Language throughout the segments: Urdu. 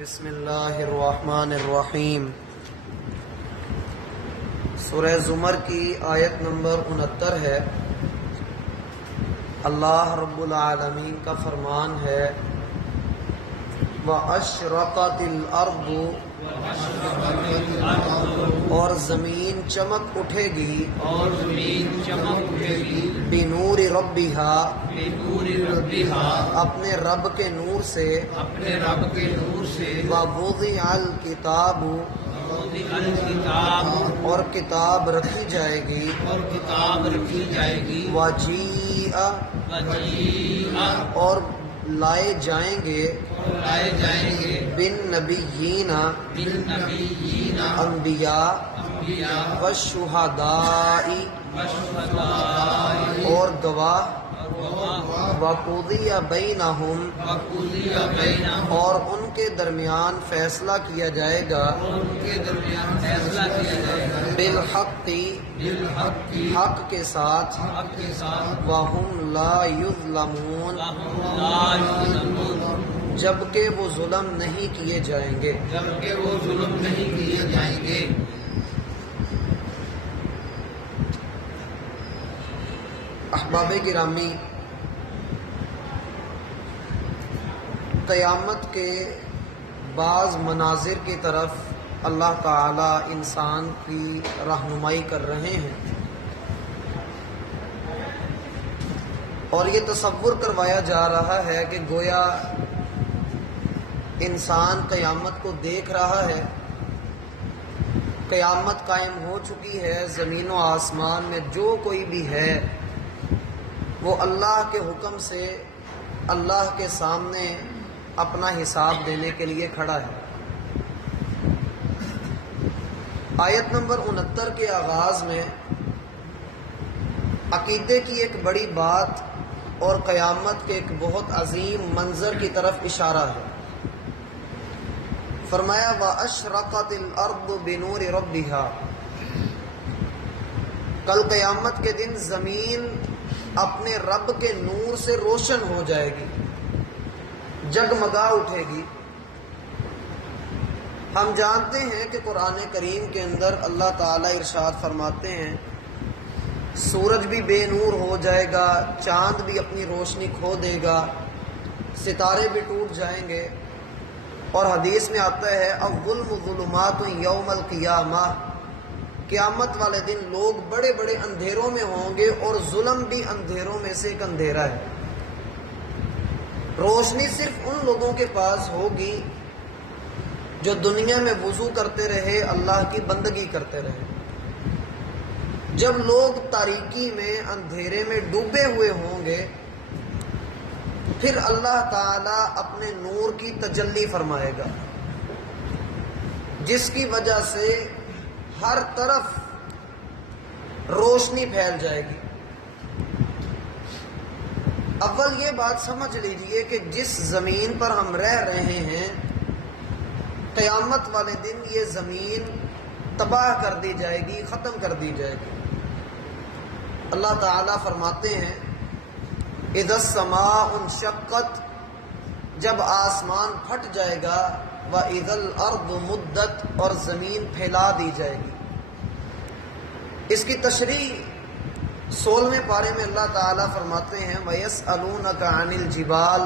بسم اللہ الرحمن الرحیم۔ سورہ زمر کی آیت نمبر 69 ہے۔ اللہ رب العالمین کا فرمان ہے وَأَشْرَقَتِ الْأَرْضُ، اور زمین چمک اٹھے گی بِنُورِ رَبِّهَا، اپنے رب کے نور سے، وَوُضِعَ الْكِتَابُ، اور کتاب رکھی جائے گی، وَجِیءَ، اور لائے جائیں گے، بالنبیین، انبیاء، والشہداء، اور گواہ، وَقُضِیَ بَینَہُم، اور ان کے درمیان فیصلہ کیا جائے گا، بالحق، حق کے ساتھ، وَہُمْ لَا یظلمون، جبکہ وہ ظلم نہیں کیے جائیں گے۔ احباب گرامی، قیامت کے بعض مناظر کی طرف اللہ تعالی انسان کی رہنمائی کر رہے ہیں، اور یہ تصور کروایا جا رہا ہے کہ گویا انسان قیامت کو دیکھ رہا ہے، قیامت قائم ہو چکی ہے، زمین و آسمان میں جو کوئی بھی ہے وہ اللہ کے حکم سے اللہ کے سامنے اپنا حساب دینے کے لیے کھڑا ہے۔ آیت نمبر 69 کے آغاز میں عقیدے کی ایک بڑی بات اور قیامت کے ایک بہت عظیم منظر کی طرف اشارہ ہے۔ فرمایا وَأَشْرَقَتِ الْأَرْضُ بِنُورِ رَبِّهَا، کل قیامت کے دن زمین اپنے رب کے نور سے روشن ہو جائے گی، جگمگا اٹھے گی۔ ہم جانتے ہیں کہ قرآن کریم کے اندر اللہ تعالیٰ ارشاد فرماتے ہیں سورج بھی بے نور ہو جائے گا، چاند بھی اپنی روشنی کھو دے گا، ستارے بھی ٹوٹ جائیں گے، اور حدیث میں آتا ہے الظلم ظلمات یوم القیامہ، قیامت والے دن لوگ بڑے بڑے اندھیروں میں ہوں گے، اور ظلم بھی اندھیروں میں سے ایک اندھیرا ہے۔ روشنی صرف ان لوگوں کے پاس ہوگی جو دنیا میں وضو کرتے رہے، اللہ کی بندگی کرتے رہے۔ جب لوگ تاریکی میں، اندھیرے میں ڈوبے ہوئے ہوں گے، پھر اللہ تعالیٰ اپنے نور کی تجلی فرمائے گا، جس کی وجہ سے ہر طرف روشنی پھیل جائے گی۔ اول یہ بات سمجھ لیجئے کہ جس زمین پر ہم رہ رہے ہیں، قیامت والے دن یہ زمین تباہ کر دی جائے گی، ختم کر دی جائے گی۔ اللہ تعالیٰ فرماتے ہیں اذا السماء انشقت، جب آسمان پھٹ جائے گا، وَإِذَا الْأَرْضُ مُدَّتْ، اور زمین پھیلا دی جائے گی۔ اس کی تشریح 16ویں پارے میں اللہ تعالیٰ فرماتے ہیں وَيَسْأَلُونَكَ عَنِ الْجِبَالِ،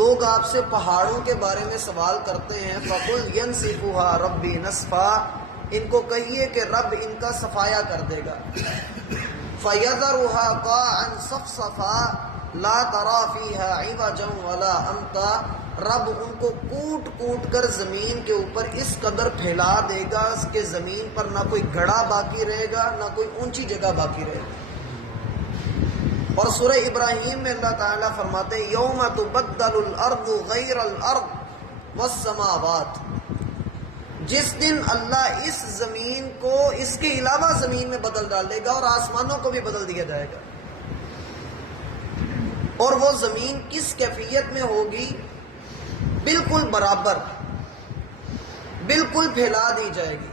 لوگ آپ سے پہاڑوں کے بارے میں سوال کرتے ہیں، فَقُلْ يَنْسِفُهَا رَبِّي نَسْفًا، ان کو کہیے کہ رب ان کا صفایا کر دے گا، فَيَذَرُهَا قَاعًا صَفْصَفًا لَا تَرَى فِيهَا عِوَجًا وَلَا أَمْتًا، رب ان کو کوٹ کوٹ کر زمین کے اوپر اس قدر پھیلا دے گا کہ زمین پر نہ کوئی گڑھا باقی رہے گا، نہ کوئی اونچی جگہ باقی رہے گا۔ اور سورہ ابراہیم میں اللہ تعالیٰ فرماتے ہیں یوم تبدل الارض غیر الارض والسماوات، جس دن اللہ اس زمین کو اس کے علاوہ زمین میں بدل ڈالے گا، اور آسمانوں کو بھی بدل دیا جائے گا، اور وہ زمین کس کیفیت میں ہوگی؟ بالکل برابر، بالکل پھیلا دی جائے گی،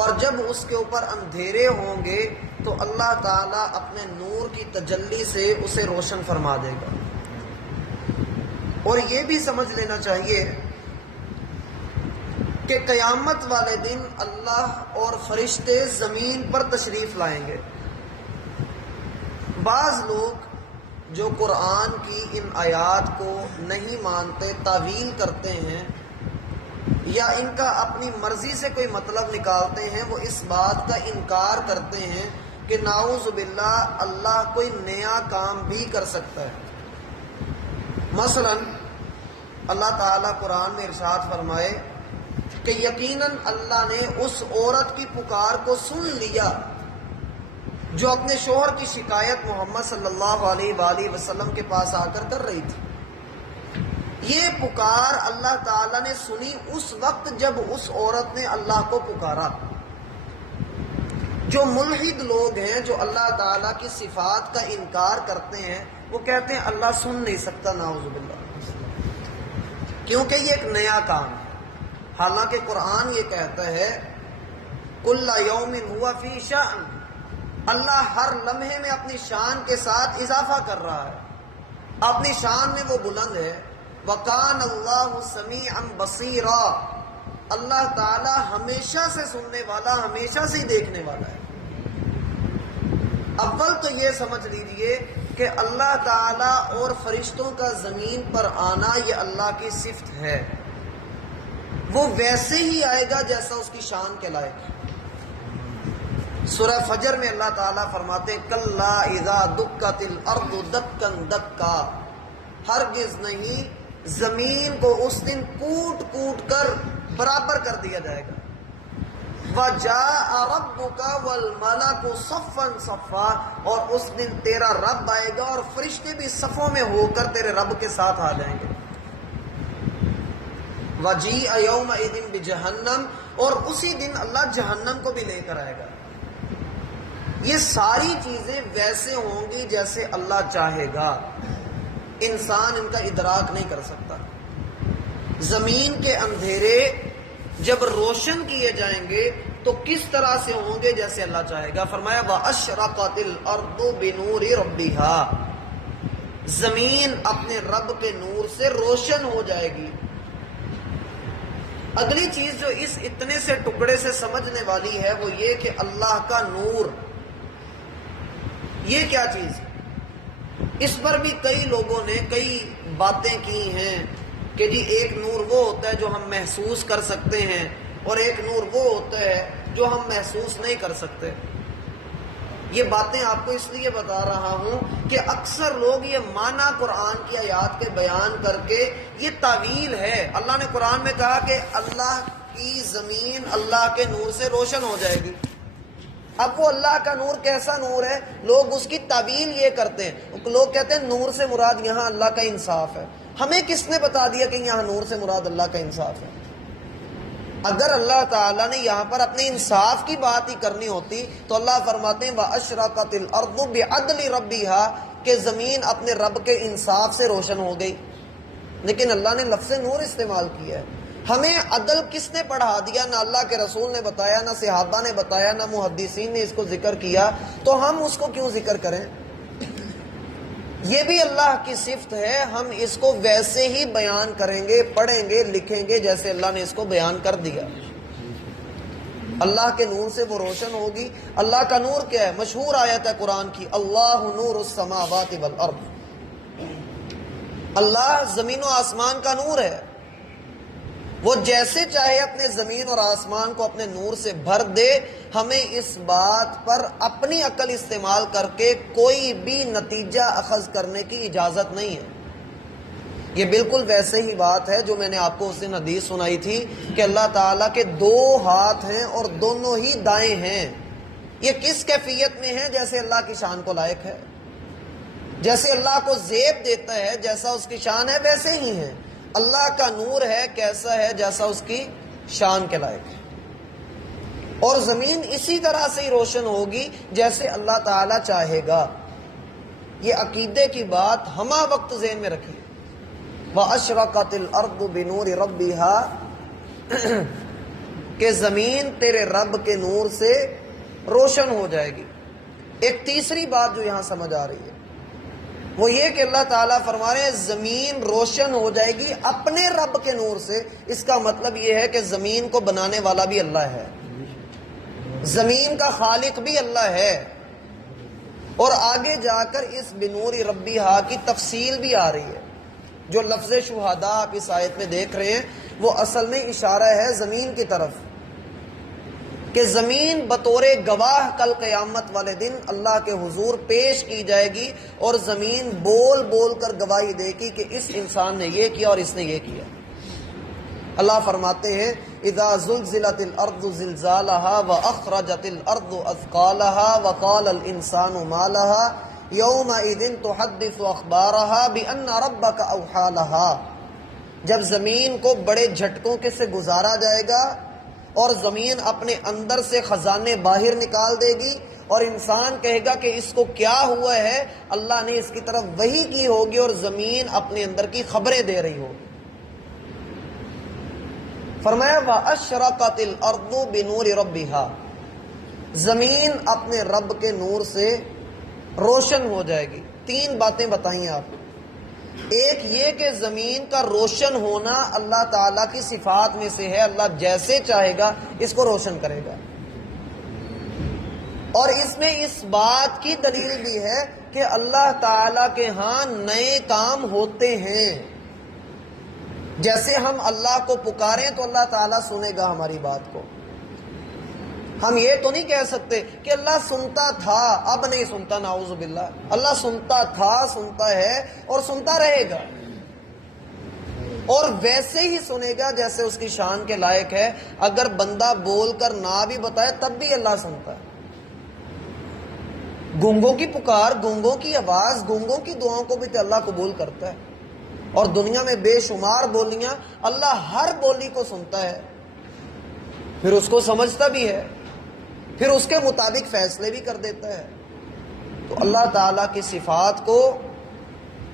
اور جب اس کے اوپر اندھیرے ہوں گے تو اللہ تعالیٰ اپنے نور کی تجلی سے اسے روشن فرما دے گا۔ اور یہ بھی سمجھ لینا چاہیے کہ قیامت والے دن اللہ اور فرشتے زمین پر تشریف لائیں گے۔ بعض لوگ جو قرآن کی ان آیات کو نہیں مانتے، تعویل کرتے ہیں یا ان کا اپنی مرضی سے کوئی مطلب نکالتے ہیں، وہ اس بات کا انکار کرتے ہیں کہ نعوذ باللہ اللہ کوئی نیا کام بھی کر سکتا ہے۔ مثلا اللہ تعالیٰ قرآن میں ارشاد فرمائے کہ یقیناً اللہ نے اس عورت کی پکار کو سن لیا جو اپنے شوہر کی شکایت محمد صلی اللہ علیہ وآلہ وسلم کے پاس آ کر رہی تھی۔ یہ پکار اللہ تعالیٰ نے سنی اس وقت جب اس عورت نے اللہ کو پکارا۔ جو ملحد لوگ ہیں، جو اللہ تعالیٰ کی صفات کا انکار کرتے ہیں، وہ کہتے ہیں اللہ سن نہیں سکتا، نعوذ باللہ، کیونکہ یہ ایک نیا کام ہے۔ حالانکہ قرآن یہ کہتا ہے کل یوم ہوا فی شأن، اللہ ہر لمحے میں اپنی شان کے ساتھ اضافہ کر رہا ہے، اپنی شان میں وہ بلند ہے۔ وَقَانَ اللَّهُ سَمِيعًا بَصِيرًا، اللہ تعالی ہمیشہ سے سننے والا، ہمیشہ سے دیکھنے والا ہے۔ اول تو یہ سمجھ لیجئے کہ اللہ تعالی اور فرشتوں کا زمین پر آنا یہ اللہ کی صفت ہے، وہ ویسے ہی آئے گا جیسا اس کی شان کے لائق ہے۔ سورہ فجر میں اللہ تعالیٰ فرماتے کلا اذا دکت الارض دکا دکا، ہرگز نہیں، زمین کو اس دن کوٹ کوٹ کر برابر کر دیا جائے گا۔ وَجَاءَ رَبُّكَ وَالْمَلَكُ صَفًّا صَفًّا، اور اس دن تیرا رب آئے گا اور فرشتے بھی صفوں میں ہو کر تیرے رب کے ساتھ آ جائیں گے۔ وَجِيءَ يَوْمَئِذٍ بِجَهَنَّمَ، اور اسی دن اللہ جہنم کو بھی لے کر آئے گا۔ یہ ساری چیزیں ویسے ہوں گی جیسے اللہ چاہے گا، انسان ان کا ادراک نہیں کر سکتا۔ زمین کے اندھیرے جب روشن کیے جائیں گے تو کس طرح سے ہوں گے؟ جیسے اللہ چاہے گا۔ فرمایا وَأَشْرَقَتِ الْأَرْضُ بِنُورِ رَبِّهَا، زمین اپنے رب کے نور سے روشن ہو جائے گی۔ اگلی چیز جو اس اتنے سے ٹکڑے سے سمجھنے والی ہے وہ یہ کہ اللہ کا نور یہ کیا چیز ہے؟ اس پر بھی کئی لوگوں نے کئی باتیں کی ہیں کہ جی ایک نور وہ ہوتا ہے جو ہم محسوس کر سکتے ہیں، اور ایک نور وہ ہوتا ہے جو ہم محسوس نہیں کر سکتے۔ یہ باتیں آپ کو اس لیے بتا رہا ہوں کہ اکثر لوگ یہ معنی قرآن کی آیات کے بیان کر کے یہ تعویل ہے۔ اللہ نے قرآن میں کہا کہ اللہ کی زمین اللہ کے نور سے روشن ہو جائے گی۔ اب وہ اللہ کا نور کیسا نور ہے؟ لوگ اس کی تعویل یہ کرتے ہیں، لوگ کہتے ہیں نور سے مراد یہاں اللہ کا انصاف ہے۔ ہمیں کس نے بتا دیا کہ یہاں نور سے مراد اللہ کا انصاف ہے؟ اگر اللہ تعالیٰ نے یہاں پر اپنے انصاف کی بات ہی کرنی ہوتی تو اللہ فرماتے ہیں وَأَشْرَقَتِ الْأَرْضُ بِعَدْلِ رَبِّهَا، کہ زمین اپنے رب کے انصاف سے روشن ہو گئی، لیکن اللہ نے لفظ نور استعمال کیا ہے۔ ہمیں عدل کس نے پڑھا دیا؟ نہ اللہ کے رسول نے بتایا، نہ صحابہ نے بتایا، نہ محدثین نے اس کو ذکر کیا، تو ہم اس کو کیوں ذکر کریں؟ یہ بھی اللہ کی صفت ہے، ہم اس کو ویسے ہی بیان کریں گے، پڑھیں گے، لکھیں گے جیسے اللہ نے اس کو بیان کر دیا۔ اللہ کے نور سے وہ روشن ہوگی۔ اللہ کا نور کیا ہے؟ مشہور آیت ہے قرآن کی، اللہ نور السماوات والارض، اللہ زمین و آسمان کا نور ہے۔ وہ جیسے چاہے اپنے زمین اور آسمان کو اپنے نور سے بھر دے، ہمیں اس بات پر اپنی عقل استعمال کر کے کوئی بھی نتیجہ اخذ کرنے کی اجازت نہیں ہے۔ یہ بالکل ویسے ہی بات ہے جو میں نے آپ کو اس دن حدیث سنائی تھی کہ اللہ تعالیٰ کے دو ہاتھ ہیں اور دونوں ہی دائیں ہیں۔ یہ کس کیفیت میں ہے؟ جیسے اللہ کی شان کو لائق ہے، جیسے اللہ کو زیب دیتا ہے، جیسا اس کی شان ہے ویسے ہی ہیں۔ اللہ کا نور ہے کیسا ہے؟ جیسا اس کی شان کے لائق ہے۔ اور زمین اسی طرح سے ہی روشن ہوگی جیسے اللہ تعالیٰ چاہے گا۔ یہ عقیدے کی بات ہمہ وقت ذہن میں رکھیے۔ وَأَشْرَقَتِ الْأَرْضُ بِنُورِ رَبِّهَا، کہ زمین تیرے رب کے نور سے روشن ہو جائے گی۔ ایک تیسری بات جو یہاں سمجھ آ رہی ہے وہ یہ کہ اللہ تعالیٰ فرما رہے ہیں زمین روشن ہو جائے گی اپنے رب کے نور سے۔ اس کا مطلب یہ ہے کہ زمین کو بنانے والا بھی اللہ ہے، زمین کا خالق بھی اللہ ہے، اور آگے جا کر اس بنور ربیہا کی تفصیل بھی آ رہی ہے۔ جو لفظ شہداء آپ اس آیت میں دیکھ رہے ہیں وہ اصل میں اشارہ ہے زمین کی طرف، کہ زمین بطور گواہ کل قیامت والے دن اللہ کے حضور پیش کی جائے گی، اور زمین بول بول کر گواہی دے گی کہ اس انسان نے یہ کیا اور اس نے یہ کیا۔ اللہ فرماتے ہیں اذا زلزلت الارض زلزالها واخرجت الارض اثقالها وقال الانسان ما لها یومئذ تحدث اخبارها بان ربك اوحى لها۔ جب زمین کو بڑے جھٹکوں کے سے گزارا جائے گا اور زمین اپنے اندر سے خزانے باہر نکال دے گی، اور انسان کہے گا کہ اس کو کیا ہوا ہے، اللہ نے اس کی طرف وحی کی ہوگی اور زمین اپنے اندر کی خبریں دے رہی ہوگی۔ فرمایا وَأَشْرَقَتِ الْأَرْضُ بِنُورِ رَبِّهَا، زمین اپنے رب کے نور سے روشن ہو جائے گی۔ تین باتیں بتائیں آپ۔ ایک یہ کہ زمین کا روشن ہونا اللہ تعالیٰ کی صفات میں سے ہے، اللہ جیسے چاہے گا اس کو روشن کرے گا، اور اس میں اس بات کی دلیل بھی ہے کہ اللہ تعالیٰ کے ہاں نئے کام ہوتے ہیں۔ جیسے ہم اللہ کو پکاریں تو اللہ تعالیٰ سنے گا ہماری بات کو۔ ہم یہ تو نہیں کہہ سکتے کہ اللہ سنتا تھا اب نہیں سنتا، نعوذ باللہ۔ اللہ سنتا تھا، سنتا ہے اور سنتا رہے گا، اور ویسے ہی سنے گا جیسے اس کی شان کے لائق ہے۔ اگر بندہ بول کر نہ بھی بتائے تب بھی اللہ سنتا ہے۔ گونگوں کی پکار، گونگوں کی آواز، گونگوں کی دعاؤں کو بھی تو اللہ قبول کرتا ہے، اور دنیا میں بے شمار بولیاں، اللہ ہر بولی کو سنتا ہے، پھر اس کو سمجھتا بھی ہے، پھر اس کے مطابق فیصلے بھی کر دیتا ہے۔ تو اللہ تعالیٰ کی صفات کو،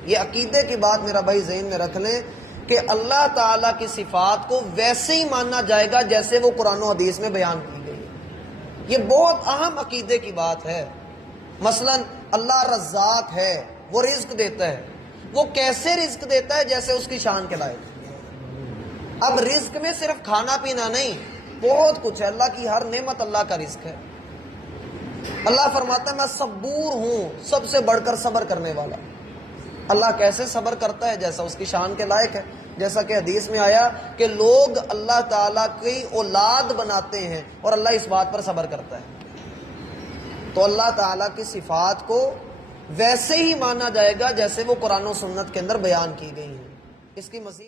یہ عقیدے کی بات میرا بھائی ذہن میں رکھ لیں کہ اللہ تعالیٰ کی صفات کو ویسے ہی ماننا جائے گا جیسے وہ قرآن و حدیث میں بیان کی گئی ہے۔ یہ بہت اہم عقیدے کی بات ہے۔ مثلا اللہ رزاق ہے، وہ رزق دیتا ہے، وہ کیسے رزق دیتا ہے؟ جیسے اس کی شان کے لائق۔ اب رزق میں صرف کھانا پینا نہیں، بہت کچھ ہے، اللہ کی ہر نعمت اللہ کا رزق ہے۔ اللہ فرماتا ہے میں صبور ہوں، سب سے بڑھ کر صبر کرنے والا۔ اللہ کیسے صبر کرتا ہے؟ جیسا اس کی شان کے لائق ہے، جیسا کہ حدیث میں آیا کہ لوگ اللہ تعالیٰ کی اولاد بناتے ہیں اور اللہ اس بات پر صبر کرتا ہے۔ تو اللہ تعالیٰ کی صفات کو ویسے ہی مانا جائے گا جیسے وہ قرآن و سنت کے اندر بیان کی گئی ہیں۔ اس کی مزید